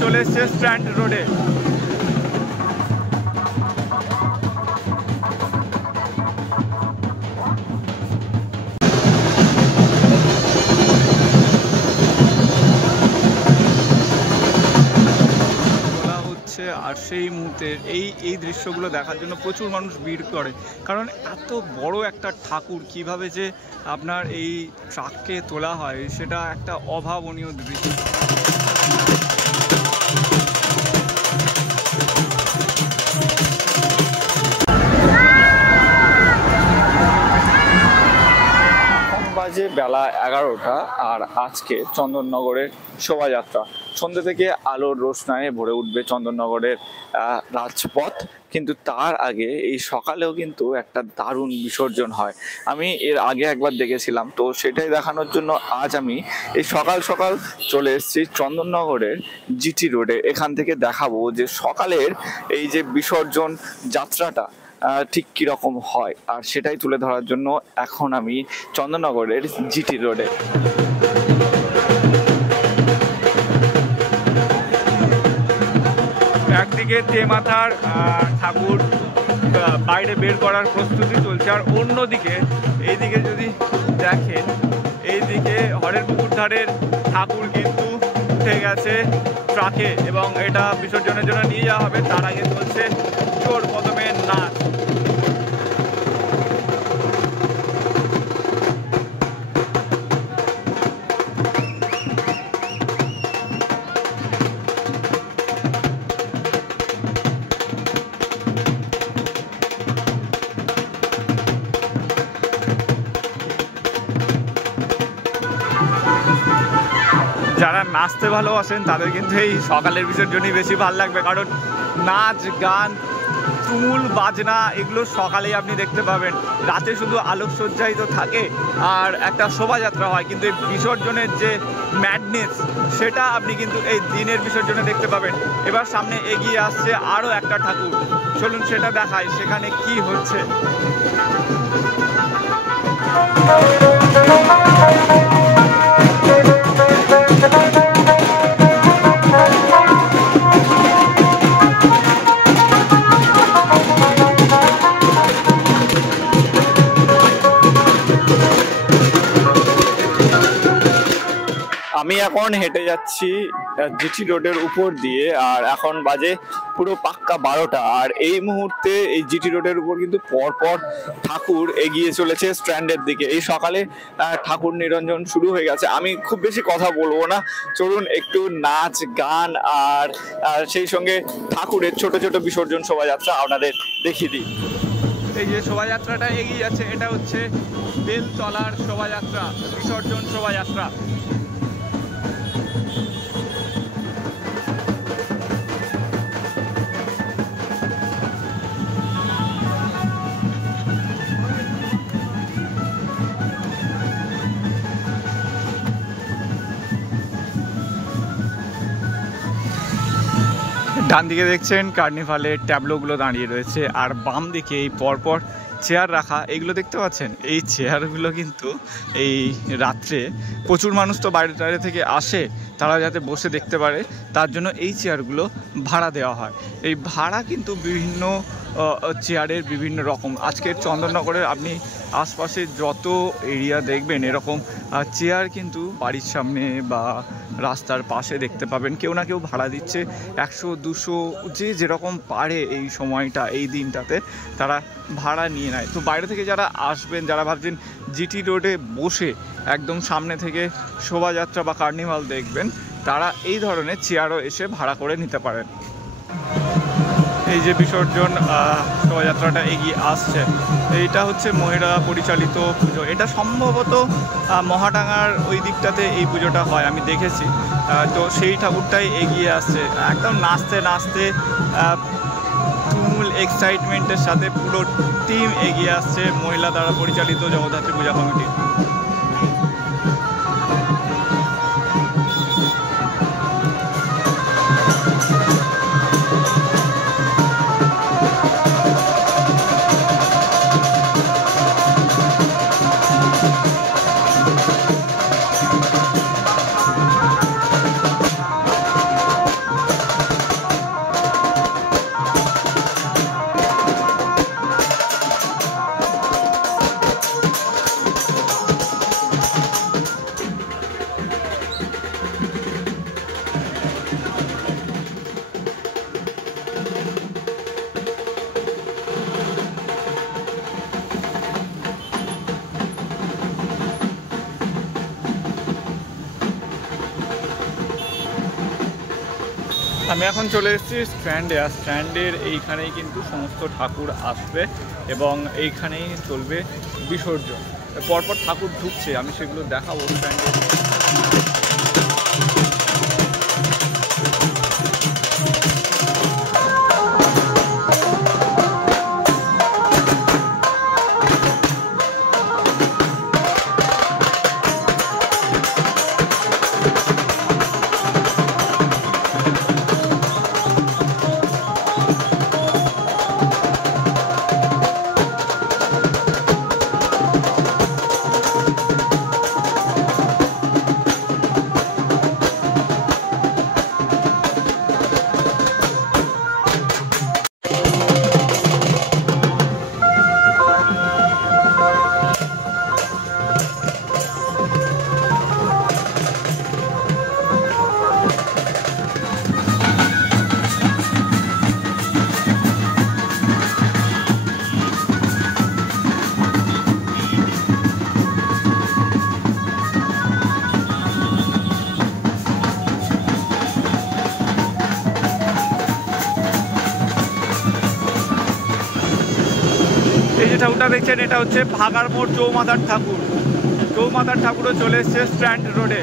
চলে এসছে স্ট্যান্ড রোডে। আর সেই মুহূর্তে এই দৃশ্যগুলো দেখার জন্য প্রচুর মানুষ ভিড় করে, কারণ এত বড় একটা ঠাকুর কিভাবে যে আপনার এই ট্রাককে তোলা হয় সেটা একটা অভাবনীয় দৃশ্য। বাজে বেলা 11টা আর আজকে চন্দননগরের শোভাযাত্রা। সন্ধ্যে থেকে আলোর রোশনায়ে ভরে উঠবে চন্দননগরের রাজপথ, কিন্তু তার আগে এই সকালেও কিন্তু একটা দারুণ বিসর্জন হয়। আমি এর আগে একবার দেখেছিলাম, তো সেটাই দেখানোর জন্য আজ আমি এই সকাল সকাল চলে এসেছি চন্দননগরের জিটি রোডে। এখান থেকে দেখাবো যে সকালের এই যে বিসর্জন যাত্রাটা ঠিক কীরকম হয়, আর সেটাই তুলে ধরার জন্য এখন আমি চন্দননগরের জিটি রোডে। একদিকে তেমাথার ঠাকুর বাইরে বের করার প্রস্তুতি চলছে, আর অন্যদিকে এইদিকে যদি দেখেন, এইদিকে হরেরপুকুর ধারের ঠাকুর কিন্তু উঠে গেছে ট্রাকে এবং এটা বিসর্জনের জন্য নিয়ে যাওয়া হবে। তার আগে চলছে চোর কদমের নাচ। যারা নাচতে ভালোবাসেন তাদের কিন্তু এই সকালের বিসর্জনই বেশি ভালো লাগবে, কারণ নাচ গান তুমুল বাজনা এগুলো সকালেই আপনি দেখতে পাবেন। রাতে শুধু আলোকসজ্জাই তো থাকে আর একটা শোভাযাত্রা হয়, কিন্তু এই বিসর্জনের যে ম্যাডনেস সেটা আপনি কিন্তু এই দিনের বিসর্জনে দেখতে পাবেন। এবার সামনে এগিয়ে আসছে আরও একটা ঠাকুর, চলুন সেটা দেখাই সেখানে কি হচ্ছে। আমি এখন হেঁটে যাচ্ছি জিটি রোডের উপর দিয়ে, আর এখন বাজে পুরো পাক্কা 12টা। আর এই মুহূর্তে এই জিটি রোডের উপর কিন্তু পরপর ঠাকুর এগিয়ে চলেছে স্ট্যান্ডের দিকে। এই সকালে ঠাকুর নিরঞ্জন শুরু হয়ে গেছে। আমি খুব বেশি কথা বলবো না, চলুন একটু নাচ গান আর সেই সঙ্গে ঠাকুরের ছোট ছোট বিসর্জন শোভাযাত্রা আপনাদের দেখিয়ে দিই। এই যে শোভাযাত্রাটা এগিয়ে যাচ্ছে এটা হচ্ছে বেলতলার শোভাযাত্রা, বিসর্জন শোভাযাত্রা। ডান দিকে দেখছেন কার্নিভালের ট্যাবলোগুলো দাঁড়িয়ে রয়েছে, আর বাম দিকে এই পরপর চেয়ার রাখা এগুলো দেখতে পাচ্ছেন। এই চেয়ারগুলো কিন্তু এই রাত্রে প্রচুর মানুষ তো বাইরে টাইরে থেকে আসে, তারা যাতে বসে দেখতে পারে তার জন্য এই চেয়ারগুলো ভাড়া দেওয়া হয়। এই ভাড়া কিন্তু বিভিন্ন চেয়ারের বিভিন্ন রকম। আজকের চন্দননগরের আপনি আশপাশে যত এরিয়া দেখবেন এরকম চেয়ার কিন্তু বাড়ির সামনে বা রাস্তার পাশে দেখতে পাবেন। কেউ না কেউ ভাড়া দিচ্ছে 100-200 যে যেরকম পারে এই সময়টা এই দিনটাতে তারা ভাড়া নিয়ে নেয়। তো বাইরে থেকে যারা আসবেন, যারা ভাবছেন জিটি রোডে বসে একদম সামনে থেকে শোভাযাত্রা বা কার্নিভাল দেখবেন, তারা এই ধরনের চেয়ারও এসে ভাড়া করে নিতে পারেন। এই যে বিসর্জন শোভাযাত্রাটা এগিয়ে আসছে, এইটা হচ্ছে মহিলা পরিচালিত পুজো। এটা সম্ভবত মহাডাঙ্গার ওই দিকটাতে এই পুজোটা হয়, আমি দেখেছি। তো সেই ঠাকুরটাই এগিয়ে আসছে একদম নাচতে নাচতে, তুমুল এক্সাইটমেন্টের সাথে পুরো টিম এগিয়ে আসছে মহিলা দ্বারা পরিচালিত জগদ্ধাত্রী পূজা কমিটি। আমি এখন চলে এসেছি স্ট্যান্ডে, আর স্ট্যান্ডের এইখানেই কিন্তু সমস্ত ঠাকুর আসবে এবং এইখানেই চলবে বিসর্জন। পরপর ঠাকুর ঢুকছে, আমি সেগুলো দেখাবো স্ট্যান্ডে। এই যে ঠাকুরটা দেখছেন, এটা হচ্ছে ভাগার মোড় চৌমাথার ঠাকুর। চৌমাথার ঠাকুরও চলে এসছে স্ট্যান্ড রোডে।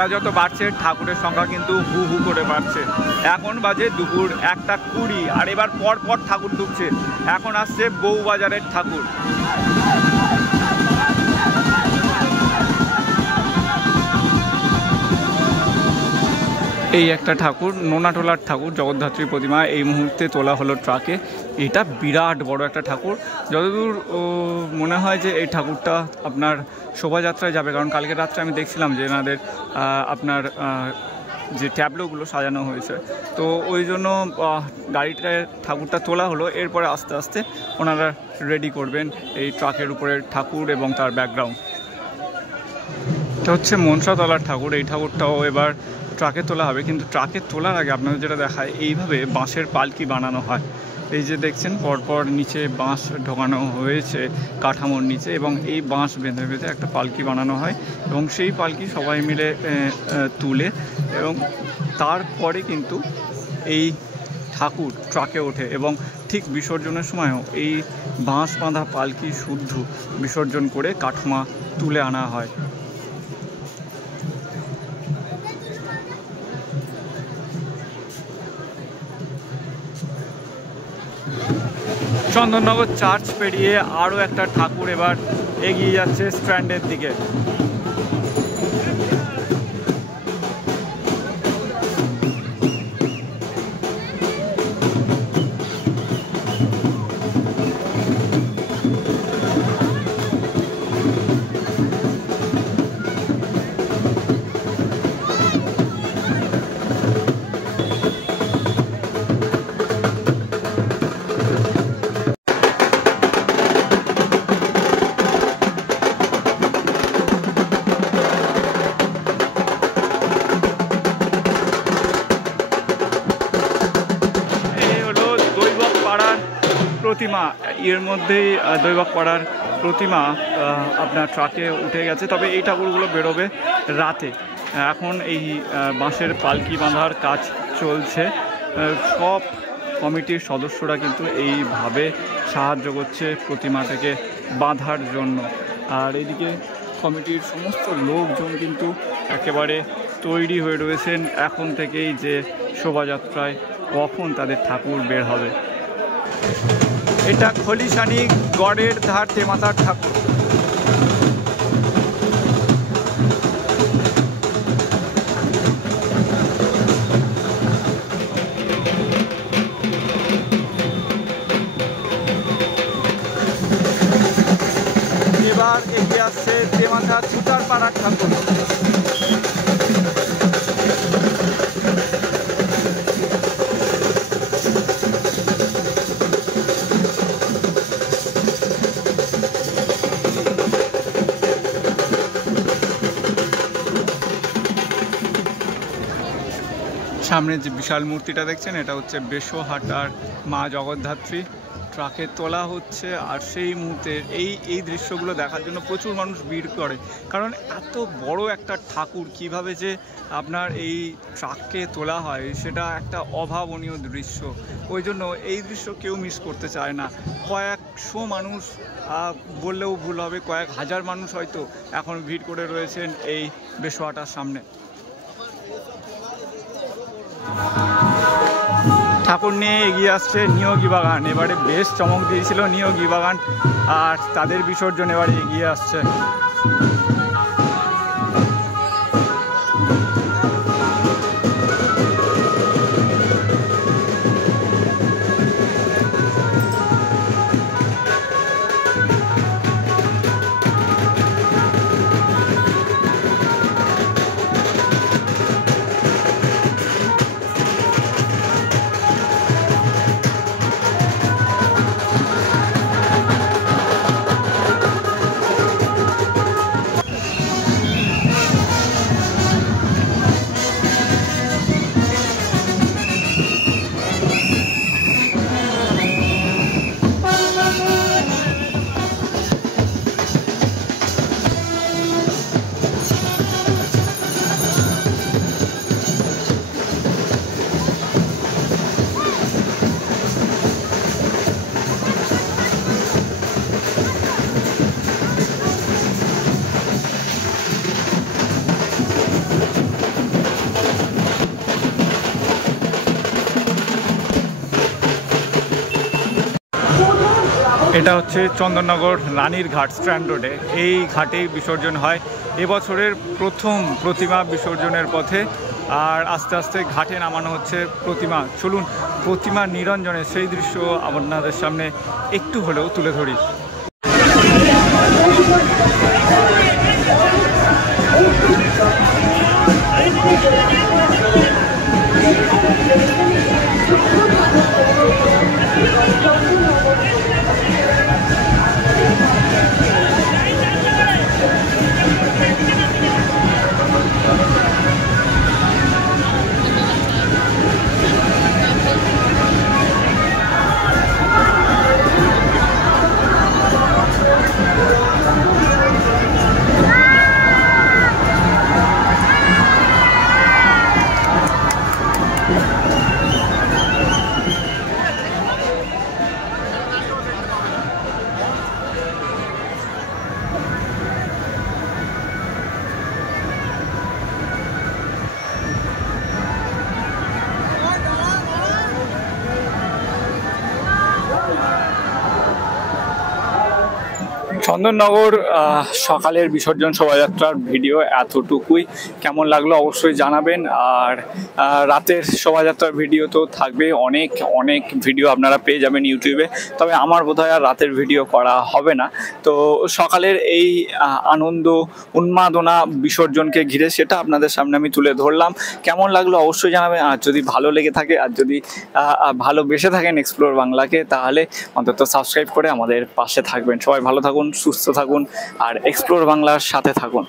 বেলা যত বাড়ছে ঠাকুরের সংখ্যা কিন্তু হু হু করে বাড়ছে। এখন বাজে দুপুর 1:20, আর এবার পর পর ঠাকুর ঢুকছে। এখন আসছে বউবাজারের ঠাকুর। এই একটা ঠাকুর, নোনাটোলার ঠাকুর, জগদ্ধাত্রী প্রতিমা এই মুহূর্তে তোলা হলো ট্রাকে। এটা বিরাট বড় একটা ঠাকুর। যতদূর মনে হয় যে এই ঠাকুরটা আপনার শোভাযাত্রায় যাবে, কারণ কালকে রাত্রে আমি দেখছিলাম যে এনাদের আপনার যে ট্যাবলোগুলো সাজানো হয়েছে, তো ওই জন্য গাড়িটায় ঠাকুরটা তোলা হলো। এরপরে আস্তে আস্তে ওনারা রেডি করবেন এই ট্রাকের উপরে ঠাকুর এবং তার ব্যাকগ্রাউন্ড। এটা হচ্ছে মনসাতলার ঠাকুর। এই ঠাকুরটাও এবার ট্রাকে তোলা হবে, কিন্তু ট্রাকে তোলার আগে আপনাদের যেটা দেখায়, এইভাবে বাঁশের পালকি বানানো হয়। এই যে দেখছেন পরপর নিচে বাঁশ ঢোকানো হয়েছে কাঠামোর নিচে, এবং এই বাঁশ বেঁধে বেঁধে একটা পালকি বানানো হয় এবং সেই পালকি সবাই মিলে তুলে, এবং তারপরে কিন্তু এই ঠাকুর ট্রাকে ওঠে এবং ঠিক বিসর্জনের সময়ও এই বাঁশ বাঁধা পালকি শুদ্ধ বিসর্জন করে কাঠামো তুলে আনা হয়। চন্দননগর চার্চ পেরিয়ে আরও একটা ঠাকুর এবার এগিয়ে যাচ্ছে স্ট্যান্ডের দিকে। প্রতিমা, এর মধ্যেই দৈবাক পাড়ার প্রতিমা আপনার ট্রাকে উঠে গেছে। তবে এই ঠাকুরগুলো বেরোবে রাতে। এখন এই বাঁশের পালকি বাঁধার কাজ চলছে। সব কমিটির সদস্যরা কিন্তু এইভাবে সাহায্য করছে প্রতিমাটাকে বাঁধার জন্য। আর এদিকে কমিটির সমস্ত লোকজন কিন্তু একেবারে তৈরি হয়ে রয়েছেন এখন থেকেই, যে শোভাযাত্রায় কখন তাদের ঠাকুর বের হবে। এটা খলিশানি গড়ের ধার তেমাতার ঠাকুর। এবার এগিয়ে আসছে তেমাথা ছুটার পাড়ার ঠাকুর। সামনে যে বিশাল মূর্তিটা দেখছেন এটা হচ্ছে বেশহাটার মা জগদ্ধাত্রী, ট্রাকে তোলা হচ্ছে। আর সেই মুহূর্তের এই দৃশ্যগুলো দেখার জন্য প্রচুর মানুষ ভিড় করে, কারণ এত বড় একটা ঠাকুর কিভাবে যে আপনার এই ট্রাককে তোলা হয় সেটা একটা অভাবনীয় দৃশ্য। ওই জন্য এই দৃশ্য কেউ মিস করতে চায় না। কয়েকশো মানুষ বললেও ভুল হবে, কয়েক হাজার মানুষ হয়তো এখন ভিড় করে রয়েছেন এই বেশহাটার সামনে। ঠাকুর নিয়ে এগিয়ে আসছে নিয়োগী বাগান। এবারে বেশ চমক দিয়েছিল নিয়োগী বাগান, আর তাদের বিসর্জন এবারে এগিয়ে আসছে। এটা হচ্ছে চন্দননগর রানীর ঘাট স্ট্র্যান্ড রোডে। এই ঘাটেই বিসর্জন হয় এবছরের প্রথম প্রতিমা বিসর্জনের পথে। আর আস্তে আস্তে ঘাটে নামানো হচ্ছে প্রতিমা। চলুন প্রতিমা নিরঞ্জনের সেই দৃশ্য আপনাদের সামনে একটু হলেও তুলে ধরি। চন্দননগর সকালের বিসর্জন শোভাযাত্রার ভিডিও এতটুকুই। কেমন লাগলো অবশ্যই জানাবেন। আর রাতের শোভাযাত্রার ভিডিও তো থাকবে, অনেক অনেক ভিডিও আপনারা পেয়ে যাবেন ইউটিউবে। তবে আমার বোধহয় আর রাতের ভিডিও করা হবে না। তো সকালের এই আনন্দ উন্মাদনা বিসর্জনকে ঘিরে সেটা আপনাদের সামনে আমি তুলে ধরলাম। কেমন লাগলো অবশ্যই জানাবেন। আর যদি ভালো লেগে থাকে, আর যদি ভালোবেসে থাকেন এক্সপ্লোর বাংলাকে, তাহলে অন্তত সাবস্ক্রাইব করে আমাদের পাশে থাকবেন। সবাই ভালো থাকুন, সুস্থ থাকুন, আর এক্সপ্লোর বাংলার সাথে থাকুন।